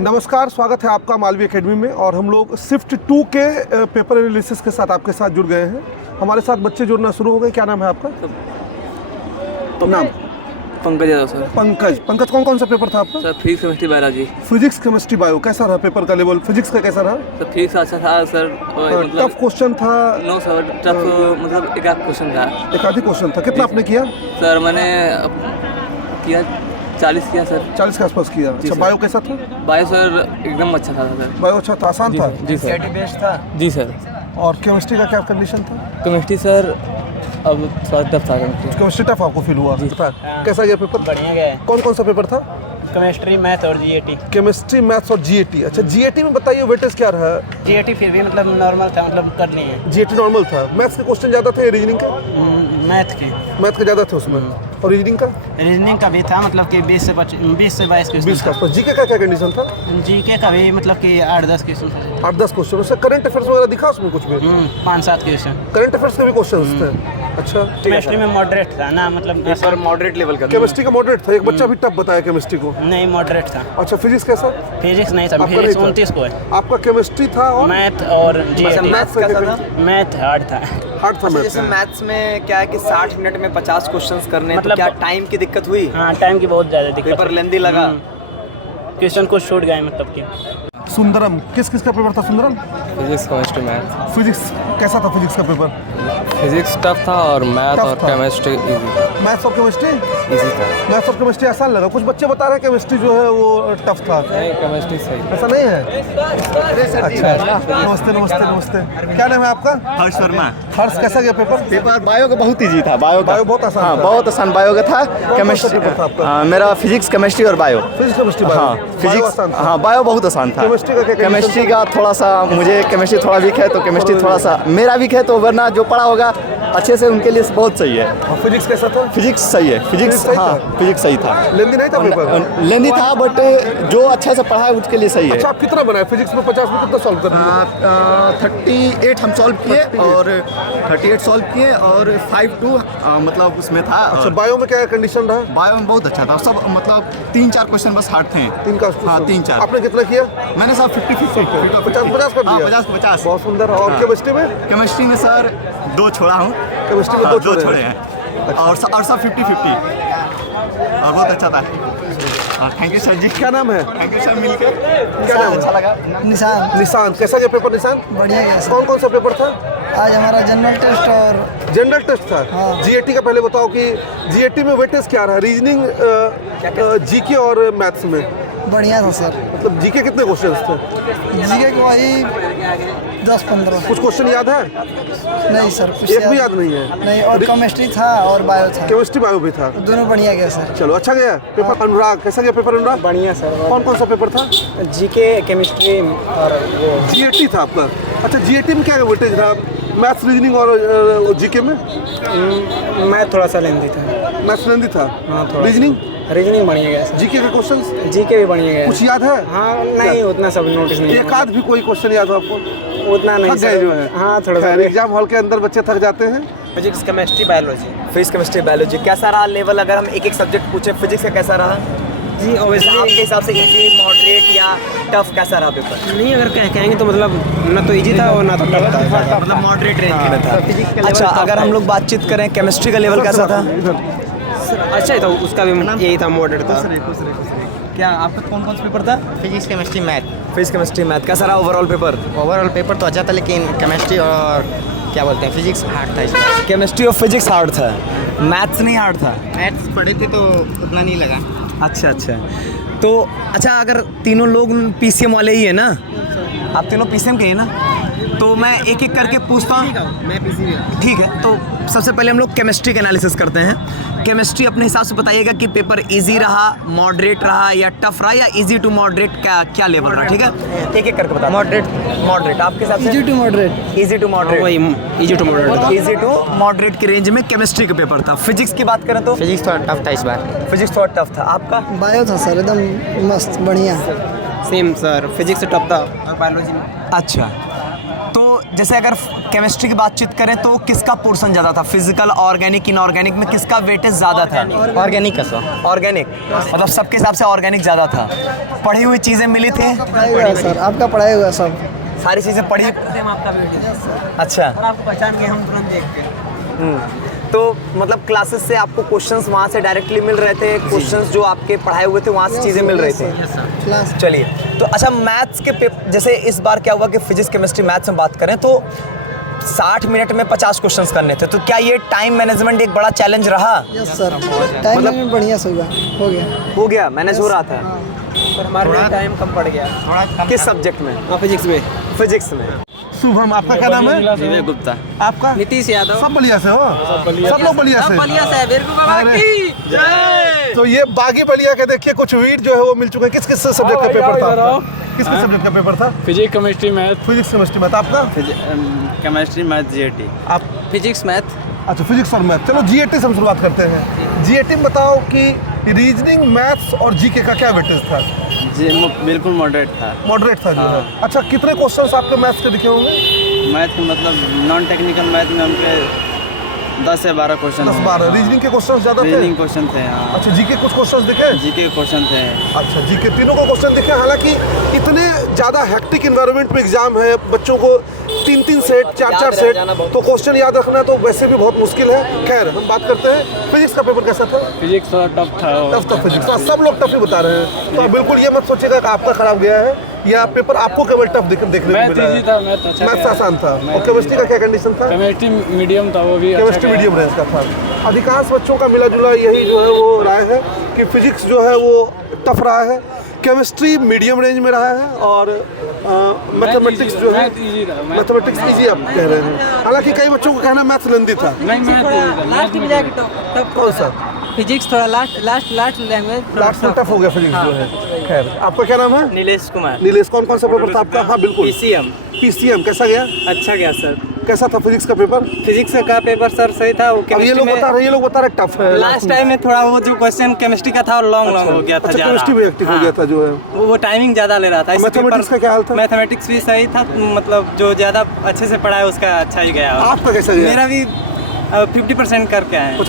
नमस्कार, स्वागत है आपका मालवी एकेडमी में। और हम लोग शिफ्ट 2 के पेपर एनालिसिस के साथ आपके साथ जुड़ गए हैं। हमारे साथ बच्चे जुड़ना शुरू हो गए। क्या नाम है आपका? नाम? पंकज यादव सर। पंकज कौन सा पेपर था आपका? Sir physics chemistry biology. Physics chemistry bio. कैसा रहा पेपर का लेवल? फिजिक्स का कैसा रहा? सर फिजिक्स अच्छा था सर। टफ क्वेश्चन था? नो सर, टफ मतलब एक आध क्वेश्चन था। एक आधी क्वेश्चन था। कितना आपने किया? सर मैंने किया 40 किया सर। 40 के आसपास किया। अच्छा, बायो कैसा था? बायो सर एकदम अच्छा था सर। बायो अच्छा था, आसान था? जी सर। बेस्ट था। जी सर। और केमिस्ट्री का क्या कंडीशन था? केमिस्ट्री सर अब थोड़ा टफ था केमिस्ट्री। केमिस्ट्री टफ आपको फील हुआ? कैसा गया पेपर? बढ़िया गया। कौन सा पेपर था? केमिस्ट्री, मैथ और जीएटी। केमिस्ट्री, मैथ्स और जीएटी। अच्छा, जीएटी में बताइए वेटेज क्या रहा? जीएटी फिर भी मतलब नॉर्मल था, मतलब कर लिए हैं। जीएटी नॉर्मल था। मैथ्स के क्वेश्चन ज़्यादा थे, रीजनिंग का? मैथ के ज़्यादा थे उसमें। और रीजनिंग का? रीजनिंग का भी था, मतलब कि 20 से 22 20 का क्वेश्चन। जीके का क्या कंडीशन था? जीके का भी मतलब कि 8-10 क्वेश्चन। 8-10 क्वेश्चन। उससे करंट अफेयर्स वगैरह दिखा उसमें कुछ भी? 5-7 क्वेश्चन। करंट अफेयर्स के भी क्वेश्चन थे? अच्छा। केमिस्ट्री में मॉडरेट था ना, मतलब सर मॉडरेट लेवल का। केमिस्ट्री का मॉडरेट था। एक बच्चा भी टफ बताया केमिस्ट्री को। नहीं, मॉडरेट था। अच्छा, फिजिक्स कैसा? फिजिक्स नहीं था, आपका फिजिक्स नहीं था? 29 को है। आपका केमिस्ट्री था और मैथ और जीएटी। मैथ्स कैसा था? मैथ हार्ड था। हार्ड था मैथ। जैसे मैथ्स में क्या है कि 60 मिनट में 50 क्वेश्चंस करने, मतलब तो क्या टाइम की दिक्कत हुई? हाँ, टाइम की बहुत ज़्यादा दिक्कत। पेपर लेंदी लगा? क्वेश्चन को छूट गए मतलब कि। सुंदरम, किस का पेपर था Sundaram? Physics chemistry math. Physics कैसा था? फिजिक्स का पेपर फिजिक्स टफ था और मैथ Tough और था। केमिस्ट्री इजी मैथ्स और केमिस्ट्री? था। मैथ्स और केमिस्ट्री आसान लगा। कुछ बच्चे बता रहे हैं केमिस्ट्री जो है वो टफ था। नहीं केमिस्ट्री सही। ऐसा नहीं है? अच्छा, नमस्ते। क्या नाम है आपका? हर्ष शर्मा। हर्ष, कैसा गया पेपर? पेपर बायो का बहुत इजी था। बायो बहुत आसान हाँ, था। बहुत आसान बायो का था। केमिस्ट्री पेपर था आपका? मेरा फिजिक्स केमिस्ट्री और बायो। Physics chemistry bio? हाँ बायो फिजिक्स आसान था। हाँ बायो बहुत आसान था। केमिस्ट्री का क्या condition केमिस्ट्री का थोड़ा सा, मुझे केमिस्ट्री थोड़ा वीक है तो केमिस्ट्री थोड़ा सा मेरा वीक है, तो वरना जो पढ़ा होगा अच्छे से उनके लिए बहुत सही है। और फिजिक्स कैसा था? फिजिक्स सही है। फिजिक्स सही हाँ था? फिजिक्स सही था। लेंदी नहीं था पेपर? लेंदी था बट जो अच्छा से पढ़ा है उसके लिए सही है। अच्छा, आप कितना बनाए फिजिक्स में? 50 में कितना सॉल्व कर दिए? 38 हम सॉल्व किए और 38 सॉल्व किए और 5-2 मतलब उसमें था। अच्छा, बायो में क्या कंडीशन रहा? बायो में बहुत अच्छा था सब, मतलब 3-4 क्वेश्चन बस हार्ड थे। 3 का? हाँ 3-4। आपने कितना किया? मैंने सर 50-50 50 कर दिया? 50-50। बहुत सुंदर। और हाँ। केमिस्ट्री में? केमिस्ट्री में सर 2 छोड़ा हूँ। केमिस्ट्री में हाँ, 2 दो छोड़े हैं और सब 50-50 और बहुत अच्छा था। थैंक यू सर जी। क्या नाम है? थैंक यू सर, मिलकर क्या नाम अच्छा है? लगा। निशांत, कैसा गया पेपर निशांत? बढ़िया गया सर। कौन सा पेपर था? आज हमारा जनरल टेस्ट और जनरल टेस्ट था। हाँ। जीएटी का पहले बताओ कि जीएटी में वेटेज क्या रहा? रीजनिंग, जीके और मैथ्स में? बढ़िया था सर। मतलब जीके कितने क्वेश्चंस थे? जीके के वही 10-15। कुछ क्वेश्चन याद है? नहीं सर, कुछ एक भी याद नहीं है? नहीं। और केमिस्ट्री था और बायो था, केमिस्ट्री बायो भी था? दोनों बढ़िया गया सर। चलो, अच्छा गया पेपर। अनुराग, कैसा गया पेपर अनुराग? बढ़िया सर। कौन सा पेपर था? जीके, केमिस्ट्री और वो जीएटी था आपका? अच्छा, जीएटी में क्या वेटेज रहा? मैथ्स, रीजनिंग और जीके में? मैथ थोड़ा सा लेंदी था। मैथ्स लेंदी था? हाँ, थोड़ा रीजनिंग? रीजनिंग बढ़िया गया सर। जीके के क्वेश्चंस जीके भी बढ़िया गया। कुछ याद है? हाँ नहीं, उतना सब नोटिस नहीं। एक आध भी कोई क्वेश्चन याद हो आपको? उतना नहीं थक गए जो है? हाँ थोड़ा सा। एग्जाम हॉल के अंदर बच्चे थक जाते हैं। Physics, chemistry, biology. Physics chemistry biology कैसा रहा लेवल? अगर हम एक सब्जेक्ट पूछे, फिजिक्स का कैसा रहा जी ऑब्वियसली आपके हिसाब से? इजी, मॉडरेट या टफ कैसा रहा पेपर? नहीं, अगर कहेंगे तो मतलब ना तो इजी था और ना तो टफ था, मतलब मॉडरेट रेंज में था। अच्छा, अगर हम लोग बातचीत करें केमिस्ट्री का लेवल कैसा था? अच्छा ही था उसका भी, यही था, मॉडरेट था। क्या आपका कौन सा पेपर था? Physics chemistry math. Physics chemistry math कैसा रहा ओवरऑल पेपर? ओवरऑल पेपर तो अच्छा था, लेकिन केमिस्ट्री और क्या बोलते हैं फिजिक्स हार्ड था इसमें। केमिस्ट्री और फिजिक्स हार्ड था, मैथ्स नहीं हार्ड था? मैथ्स पढ़े थे तो उतना नहीं लगा। अच्छा। तो अच्छा, अगर तीनों लोग पीसीएम वाले ही है ना? आप तीनों पीसीएम के हैं ना? तो मैं एक एक करके पूछता हूँ। मैं पीसीएम। ठीक है, तो सबसे पहले हम लोग केमिस्ट्री का एनालिसिस करते हैं। केमिस्ट्री अपने हिसाब से बताइएगा कि पेपर इजी रहा, मॉडरेट रहा या टफ रहा या इजी टू मॉडरेट, क्या लेवल रहा? ठीक है, एक एक करके बता। मॉडरेट आपके हिसाब से? Easy to moderate. Easy to moderate. वही easy to moderate. Easy to moderate की रेंज में केमिस्ट्री का पेपर था। फिजिक्स की बात करें तो? फिजिक्स थोड़ा टफ था इस बार। फिजिक्स थोड़ा टफ था। आपका? बायो था सर, एकदम मस्त बढ़िया। सेम सर, फिजिक्स टफ था और बायोलॉजी में। अच्छा, तो जैसे अगर केमिस्ट्री की बातचीत करें तो किसका पोर्शन ज़्यादा था, फिजिकल, ऑर्गेनिक, इनऑर्गेनिक में किसका वेटेज ज़्यादा था? ऑर्गेनिक का सर। ऑर्गेनिक, मतलब सबके हिसाब से ऑर्गेनिक ज़्यादा था। पढ़ी हुई चीज़ें मिली थी, पढ़ाई हुआ है सर, आपका पढ़ाई हुआ सब। सारी चीज़ें पढ़ी। अच्छा, आपको पहचान गए हम तुरंत देख के। तो मतलब क्लासेस से आपको क्वेश्चंस वहाँ से डायरेक्टली मिल रहे थे, क्वेश्चंस जो आपके पढ़ाए हुए थे वहाँ से चीज़ें मिल रही थी। क्लास चलिए, तो अच्छा मैथ्स के जैसे इस बार क्या हुआ कि फिजिक्स, केमिस्ट्री, मैथ्स में बात करें तो 60 मिनट में 50 क्वेश्चंस करने थे, तो क्या ये टाइम मैनेजमेंट एक बड़ा चैलेंज रहा? यस सर, टाइम मैनेजमेंट बढ़िया से हुआ, हो गया। मैनेज हो रहा था। पर हमारे लिए टाइम कम पड़ गया। किस सब्जेक्ट में? फिजिक्स में। फिजिक्स में। शुभम, आपका क्या नाम है? विवेक गुप्ता। आपका? नीतीश यादव। सब बलिया से हो? सब लोग बलिया से? बलिया से बिरकू बाबा अरे। की जय। तो ये बागी बलिया के देखिए कुछ वीर जो है वो मिल चुके हैं। किस किस सब्जेक्ट का पेपर था? किस किस सब्जेक्ट का पेपर था? Physics, chemistry, math. Physics, chemistry, math. आपका? Chemistry, math, GAT. आप? Physics math. अच्छा, फिजिक्स और मैथ। चलो जीएटी से हम शुरुआत करते हैं। जीएटी में बताओ कि रीजनिंग, मैथ्स और जीके का क्या वेटेज था? जी बिल्कुल मॉडरेट था। मॉडरेट था जो है। अच्छा, कितने क्वेश्चंस आपके मैथ्स के दिखे होंगे? मैथ के मतलब नॉन टेक्निकल मैथ में उनके 10 से 12 क्वेश्चन। 10-12। रीजनिंग के क्वेश्चंस ज़्यादा थे? रीजनिंग क्वेश्चन थे, हाँ। अच्छा, जीके कुछ क्वेश्चंस दिखे? जीके के क्वेश्चन थे। अच्छा, जीके तीनों को क्वेश्चन दिखे। हालांकि इतने ज़्यादा हेक्टिक इन्वायरमेंट में एग्जाम है, बच्चों को 3-3 सेट, 4-4 सेट, तो क्वेश्चन याद रखना तो वैसे भी बहुत मुश्किल है। खैर, हम बात करते हैं फिजिक्स का पेपर कैसा था? फिजिक्स थोड़ा टफ था। टफ था फिजिक्स, सब लोग टफ ही बता रहे हैं। तो आप बिल्कुल ये मत सोचिएगा कि आपका खराब गया है या पेपर आपको केवल टफ देखने को मैथ मिला इजी था, मैथ अच्छा मैथ्स गया। आसान था। और केमिस्ट्री का क्या कंडीशन था? केमिस्ट्री मीडियम था, वो भी अच्छा केमिस्ट्री गया। मीडियम रेंज का था। अधिकांश बच्चों का मिला जुला यही जो है वो राय है कि फिजिक्स जो है वो टफ रहा है, केमिस्ट्री मीडियम रेंज में रहा है और मैथमेटिक्स जो है, मैथ इजी था। मैथमेटिक्स इजी आप कह रहे हैं। हालांकि कई बच्चों को कहना मैथ्स लेंदी था। नहीं, मैथ लास्ट में जाके टफ। कौन सा? फिजिक्स थोड़ा लास्ट लैंग्वेज लास्ट में टफ हो गया फिजिक्स जो है। खैर, आपका क्या नाम है? नीलेश कुमार। नीलेश, कौन कौन सा पेपर था आपका? हाँ बिल्कुल, पीसीएम। पीसीएम कैसा गया? अच्छा गया सर। कैसा था फिजिक्स का पेपर? फिजिक्स का पेपर सर सही था। वो अब ये लोग बता रहे टफ है। लास्ट टाइम में थोड़ा वो जो क्वेश्चन केमिस्ट्री का था और लॉन्ग हो गया था अच्छा, ज्यादा। केमिस्ट्री में हेक्टिक हो गया था जो है। वो टाइमिंग ज्यादा ले रहा था। इस मैथमेटिक्स पेपर- का क्या हाल था? मैथमेटिक्स भी सही था, मतलब जो ज्यादा अच्छे से पढ़ा है उसका अच्छा ही गया। आपका कैसा गया? मेरा भी 50% करके आए।